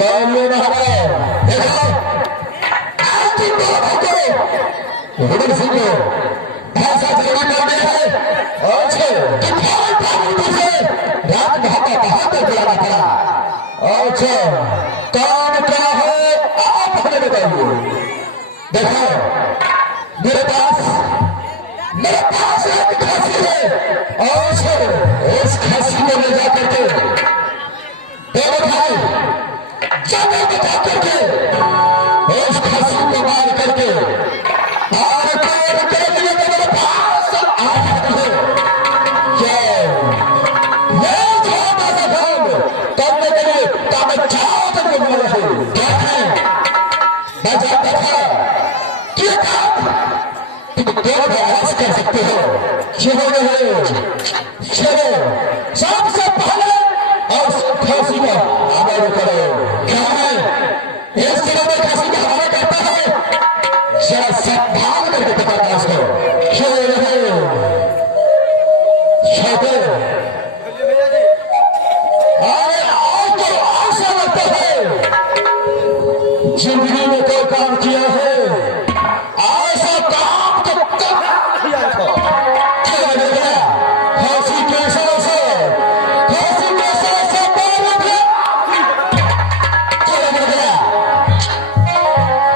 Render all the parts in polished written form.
बावले महाराज देखो आज की बात करो उधर से को भाषा जरूरी कर दिया है अच्छा रात भाता बहादुर बुलाना पड़ा अच्छा काम क्या है आप हमें बताइए देखो मेरे पास एक खांसी है अच्छा उस खांसी को ले जाकर के दोनों भाई जाने बचा करके उस खांसी को मार करके और के लिए मेरे पास आते हैं क्या ये छोटा सा काम करने के लिए काम चाहते हैं बोल रहे क्या है बजाता था क्या काम तुम दो प्रयास कर सकते हो चलो सबसे पहले और खांसी का हवाला करो क्या है इस तरह में खांसी का हवाला करता है जरा संभाल करके बताना उसको चलो छोटे अरे आज तो आशा लगता है जिंदगी में कोई काम किया है ऐसा काम तो किया था फांसी के से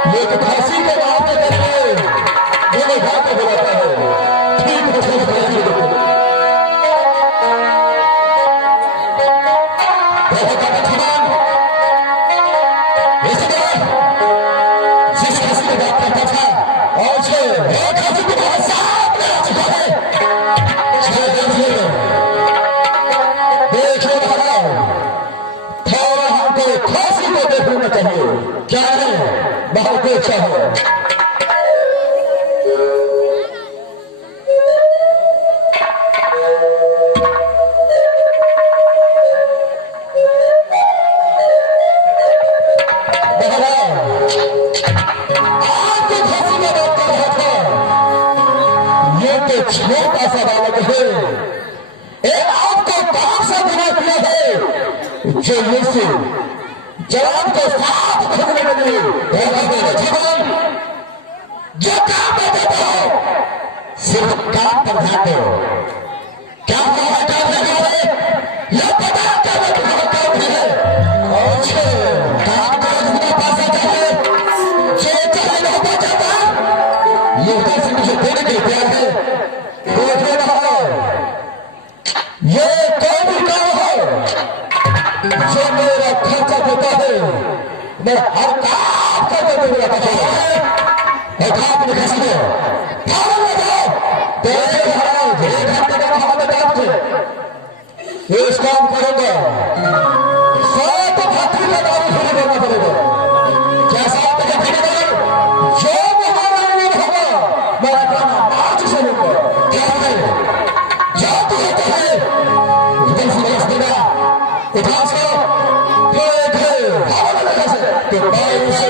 ये तो फांसी के बात करके मेरे घर को बुलाता है ठीक है क्या है बहुत अच्छा है छोटा सा बालक है आपको कौन सा गुनाह किया है जो यीशु जवान को साथ खोलने के लिए जवान जो काम में देता हो सिर्फ काम पर ध्यान दो क्या काम नहीं है यह पता क्या काम है अच्छा काम का पैसा चाहिए जो चाहे नहीं बचाता ये उधर से मुझे देने के लिए तैयार है देखे रहा ये कोई भी काम हो जो मेरा खर्चा देता है मैं हर काम करके मेरा खर्चा है काम में कैसे दो तेरे महाराज एक घंटे का काम काम थे इस काम करूंगा सब भाती का दारू शुरू करना पड़ेगा कैसा आपका खरीदा जो हमारा होगा मैं अपना नाच सुनूंगा क्या है जो तुझे कहे उधर से देगा उठा सो तो बाहर से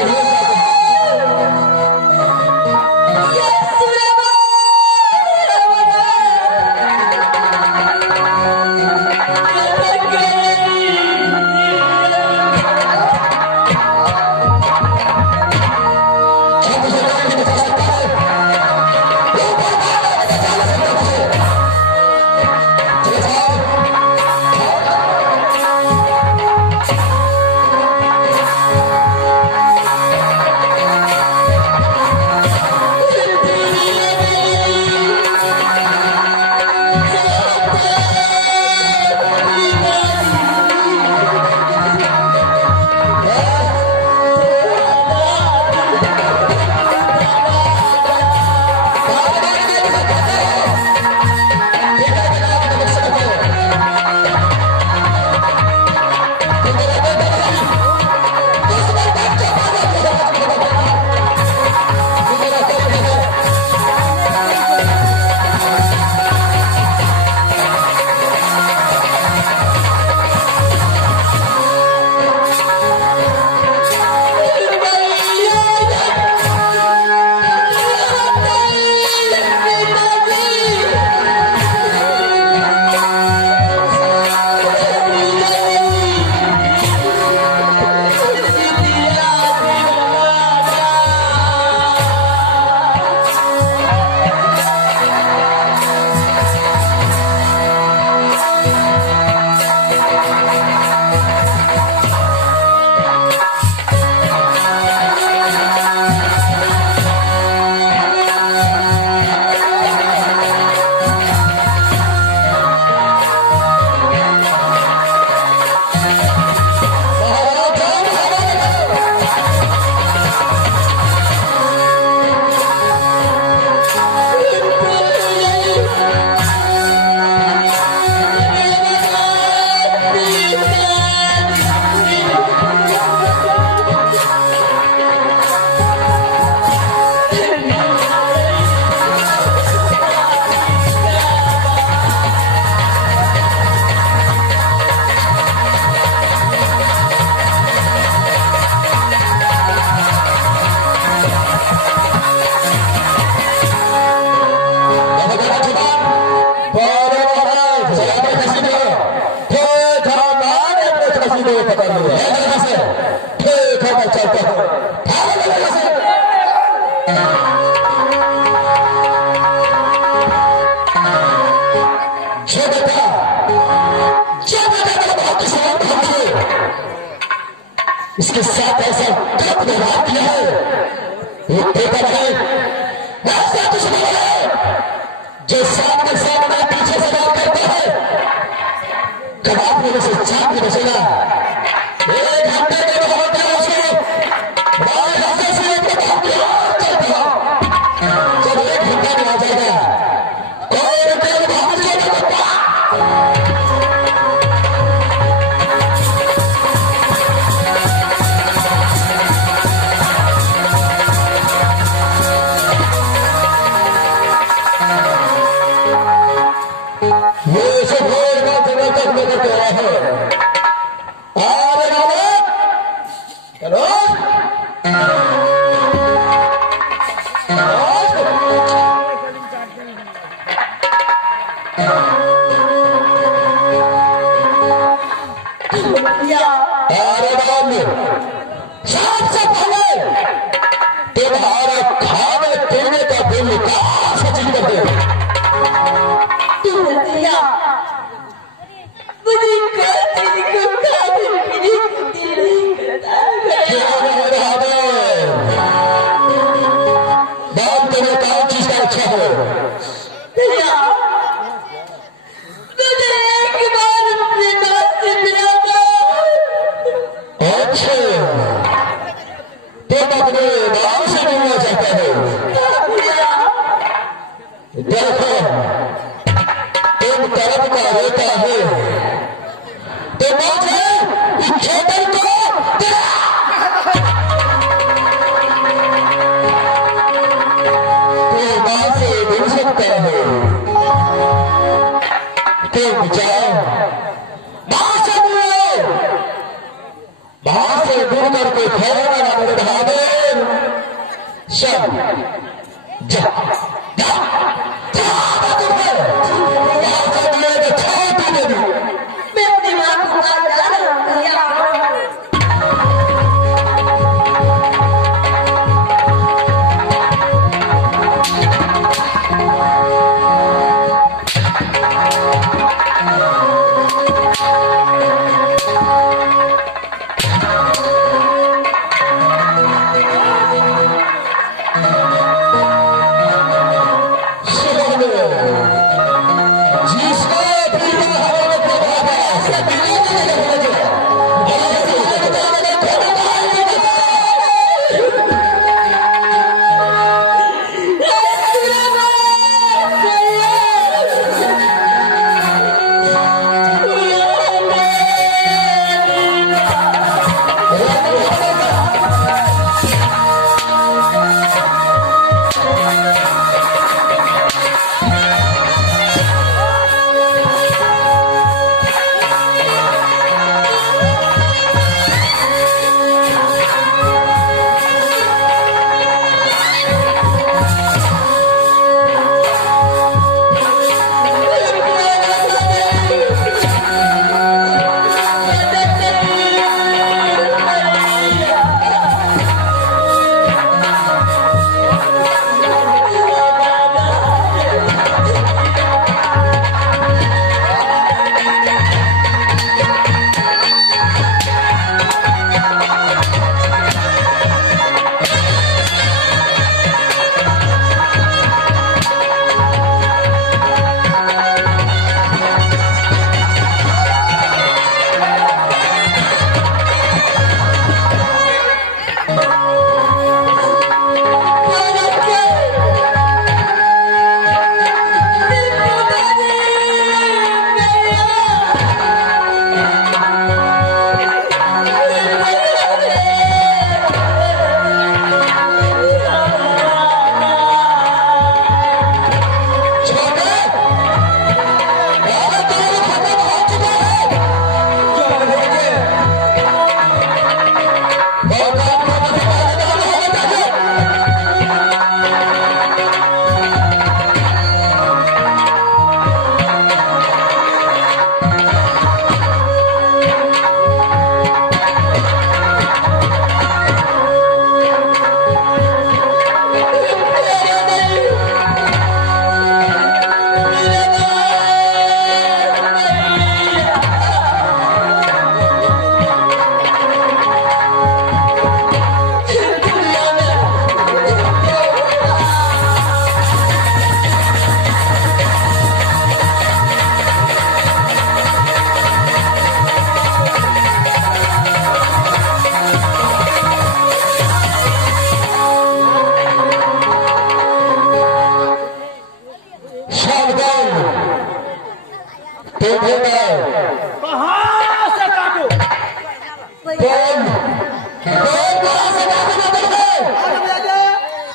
चलता हूँ। इसके साथ ऐसा गलत व्यवहार किया है, ये पेपर है ऐसा दुश्मन है जो सामने सामने पीछे से बात करता है, कबाब में से चाप के बचेगा। एक घंटे के बहुत हफ्ते से चलता जब एक घंटा में आ जाएगा और तेरे भाग सबसे पहले तुम्हारे खाने पीने का बिल कहाँ से चली करते बात तुम्हें कौन चीज का अच्छा हो? देखो तुम तरफ का होता है तो मुझे खेतन को तो मां से मिल सकता है। तुम जाओ वहां से मिलो, वहां से दूर करके फौरन बढ़ा दे सब जाओ।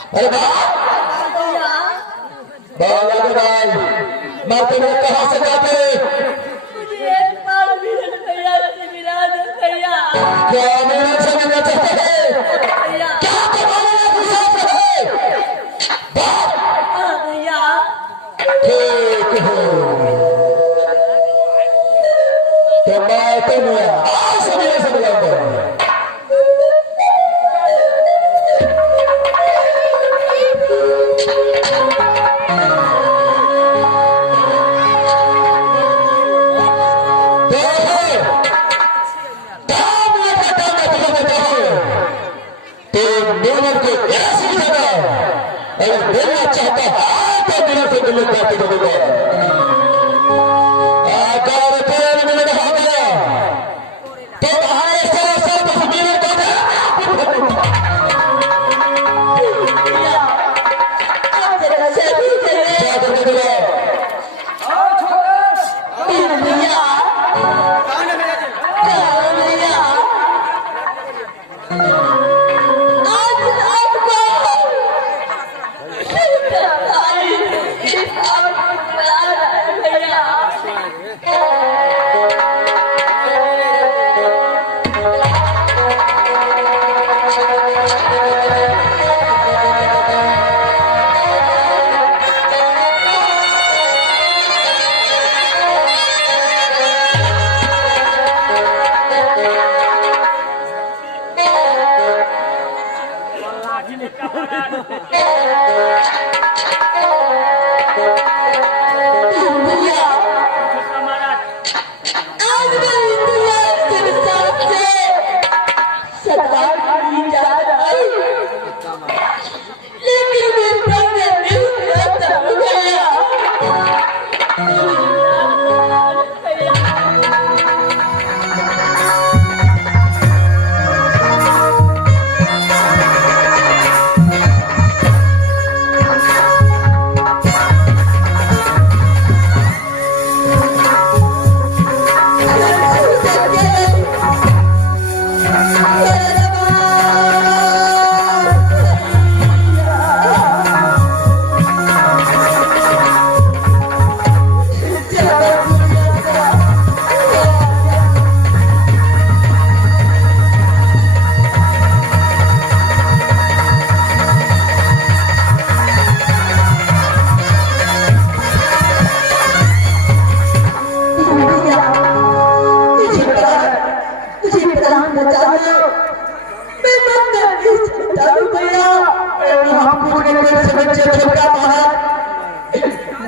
अरे बाप भाई मैं तुम्हें कहा से जाते क्या मेरे से मिलना चाहते हैं क्या तुम्हारे विश्वास है ठीक है तो मैं तुम्हें आज मेरे से मिलाऊंगा अगर मिलना चाहता है तो मेरे से मिलने जाते होगा अगर तेरे मिलने हो गया तो हमारे साथ साथ मिलने को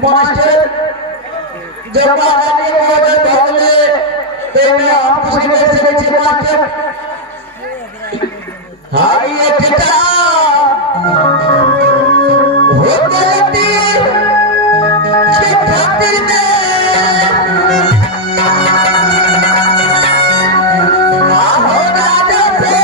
मास्टर जब आगे ऑर्डर पहुंचे तो मैं आप खुशी से चिल्लाते हाय ये पिता होते तीर के खातिर में आहो राजा से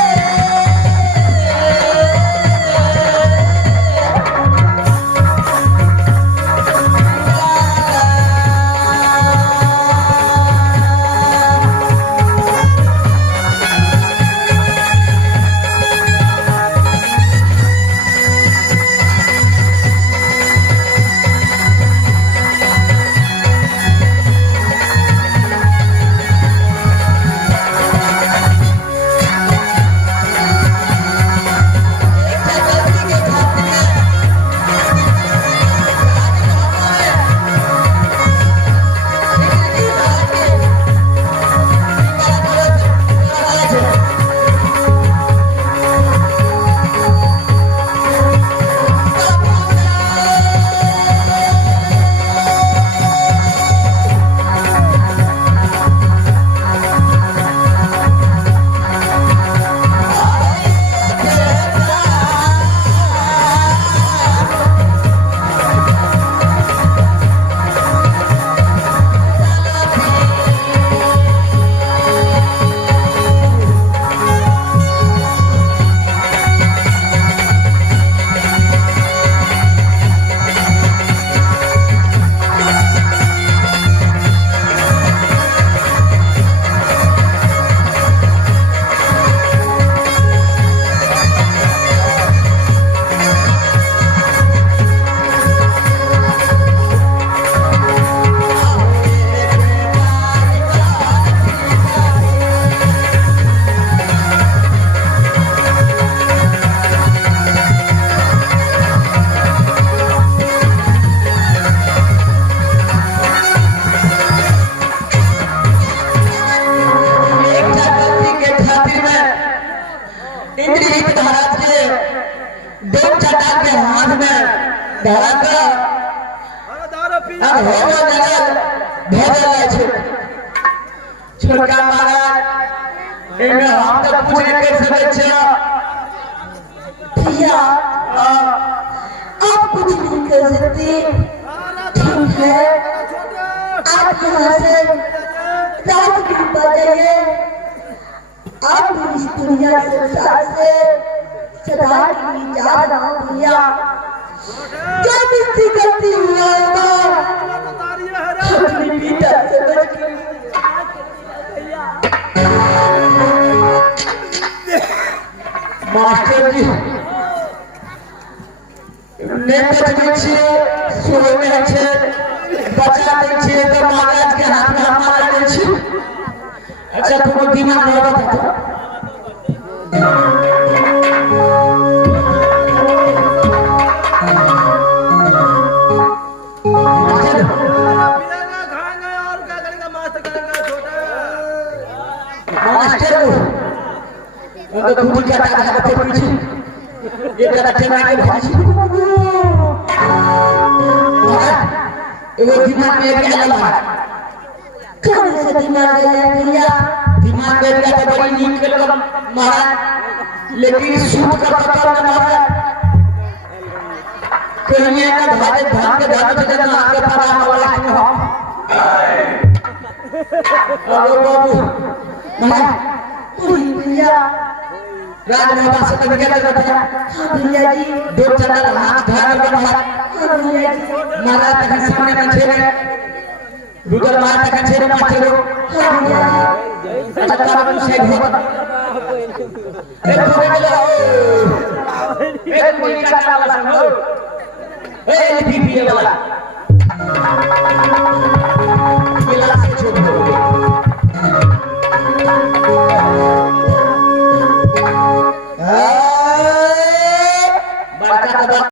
धरका अब हो जगह भेजल छै छोटका महाराज एमे हम तो कुछ नहीं कर सकते छियै भैया आप कुछ नहीं कर सकते ठीक है आप यहाँ से रात की बजाइए आप इस दुनिया संसार से सदा के लिए जा रहा हूँ भैया जो मिट्टी करती हुआ अपनी बेटा समझ के मास्टर जी ने बचने छियै सोने छै बचा दै छियै तो महाराज के हाथ में हम मार दै छियै अच्छा तुम दिमाग लगा था मास्टर वो तो कुछ क्या करते पीछे ये करते ना के भाजी वो दिमाग में क्या लगा कौन सा दिमाग है भैया दिमाग में क्या तो बड़ी नींद के लगा महाराज लेकिन सूट का पता ना महाराज कहीं का भाई धान के धान से ना आगे पड़ा वाला है हम अरे बाबू महाराज भैया राजमाता से तक क्या करता था भैया जी दो चढ़ा हाथ धर के महाराज भैया जी महाराज तक सामने पीछे में रुदल महाराज तक छेड़े पीछे लो भैया जी अच्छा बाबू से हो एक थोड़े में लगाओ एक कोई काटा वाला हो ए बीबी वाला मिला से छोड़ दो